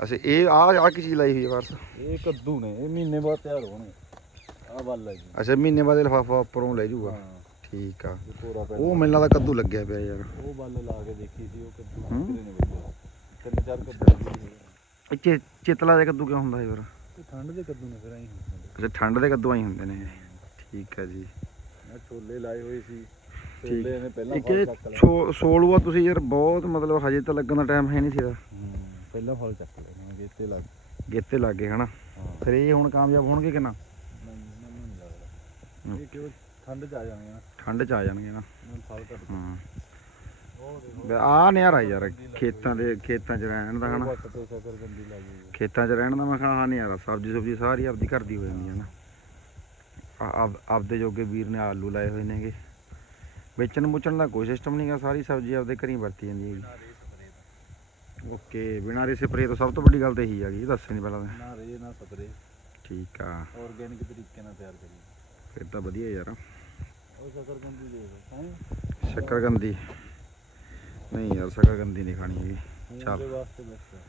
ਅੱਛਾ ਇਹ ਆ ਆ ਕੀ ਚੀਜ਼ ਲਾਈ ਹੋਈ ਹੈ ਬਸ ਇਹ ਕੱਦੂ ਨੇ ਇਹ ਮਹੀਨੇ ਬਾਅਦ ਤਿਆਰ ਹੋਣੇ। ਆ ਵੱਲ ਹੈ ਜੀ। ਅੱਛਾ ਮਹੀਨੇ ਬਾਅਦ ਲਿਫਾਫਾ ਉੱਪਰੋਂ ਲੈ ਜਾਊਗਾ ਹਾਂ। ਠੀਕ ਆ। ਇਹ ਪੂਰਾ ਪੈ ਉਹ ਮੈਨੂੰ ਲੱਗਦਾ ਕੱਦੂ ਲੱਗਿਆ ਪਿਆ ਯਾਰ। ਉਹ ਵੱਲ ਲਾ ਕੇ ਦੇਖੀ ਸੀ ਉਹ ਕੱਦੂ ਹੂੰ? ਕਿਤੇ ਨੇ ਵਧੀਆ ਤਿੰਨ ਚਾਰ ਕੱਦੂ ਨੇ। ਇਹ ਚੇ ਚਿਤਲਾ ਦੇ ਕੱਦੂ ਕਿਉਂ ਹੁੰਦਾ ਤੇ ਠੰਡ ਦੇ ਕੱਦੂ ਨੇ ਫਿਰ ਹੁੰਦੇ ਅੱਛਾ ਠੰਡ ਦੇ ਕੱਦੂ ਆਈ ਹੁੰਦੇ ਨੇ। ਠੀਕ ਆ ਜੀ। ਮੈਂ ਛੋਲੇ ਲਾਏ ਹੋਏ ਸੀ। ਛੋਲੇ ਨੇ ਪਹਿਲਾਂ ਇੱਕ ਫਲ ਇਹ ਚੱਕ ਲਿਆ। ਛੋ- ਸੋਲੂਆ ਤੁਸੀਂ ਯਾਰ ਬਹੁਤ ਮਤਲਬ ਹਜੇ ਤਾਂ ਲੱਗਣ ਦਾ ਟਾਈਮ ਹੈ ਨਹੀਂ ਸੀ ਹੂੰ, ਪਹਿਲਾਂ ਫਲ ਚੱਕ ਲੈਣਾ ਗੇਤੇ ਲੱਗ ਗੇਤੇ ਲੱਗੇ ਹਨਾ? ਹਾਂ। ਫਿਰ ਇਹ ਹੁਣ ਕਾਮਯਾਬ ਹੋਣਗੇ ਕਿ ਨਾ? ਮੈਨੂੰ ਨਹੀਂ ਲੱਗਦਾ। ਇਹ ਕਿਉਂ ਠੰਡ ਚ ਆ ਜਾਣੇ ਆ ਠੰਡ ਚ ਆ ਜਾਣਗੇ ਨਾ। ਫਲ ਘੱਟ ਹਾਂ। ਨਿਆਰਾ ਯਾਰ ਖੇਤਾਂ ਦੇ ਖੇਤਾਂ 'ਚ ਰਹਿਣ ਦਾ ਹਨਾ? ਖੇਤਾਂ 'ਚ ਰਹਿਣ ਦਾ ਮੈਂ ਕਿਹਾ ਆਹ ਨਿਆਰਾ ਸਬਜ਼ੀ ਸੁਬਜ਼ੀ ਸਾਰੀ ਆਪਦੀ ਘਰ ਦੀ ਹੋ ਜਾਂਦੀ ਹੈ ਨਾ। ਆ- ਆਪ ਆਪਦੇ ਜੋਗੇ ਵੀਰ ਨੇ ਆਲੂ ਲਾਏ ਹੋਏ ਨੇਗੇ। ਵੇਚਣ ਮੁੱਚਣ ਦਾ ਕੋਈ ਸਿਸਟਮ ਨਹੀਂਗਾ ਸਾਰੀ ਸਬਜ਼ੀ ਆਪਦੇ ਘਰੀ ਵਰਤੀ ਜਾਂਦੀ ਹੈਗੀ। ਓਕੇ ਬਿਨਾਂ ਰੇ ਸਪਰੇ ਤੋਂ ਸਭ ਤੋਂ ਵੱਡੀ ਗੱਲ ਤਾਂ ਇਹੀ ਹੈਗੀ ਦੱਸੇ ਨਹੀਂ ਪਹਿਲਾਂ ਤਾਂ। ਨਾ ਰੇ ਨਾ ਸਪਰੇ ਠੀਕ ਆ। ਆਰਗੈਨਿਕ ਤਰੀਕੇ ਨਾਲ ਤਿਆਰ ਕਰੀ ਫਿਰ ਤਾਂ ਵਧੀਆ ਯਾਰ। ਉਹ ਸ਼ਕਰ ਗੰਦੀ ਦੇਖ ਹੈ? ਸ਼ੱਕਰਕੰਦੀ। ਨਹੀਂ ਯਾਰ ਸ਼ੱਕਰਕੰਦੀ ਨਹੀਂ ਖਾਣੀ ਹੈਗੀ। ਚੱਲ। ਦੇ ਵਾਸਤੇ ਬੈਸਟ ਹੈ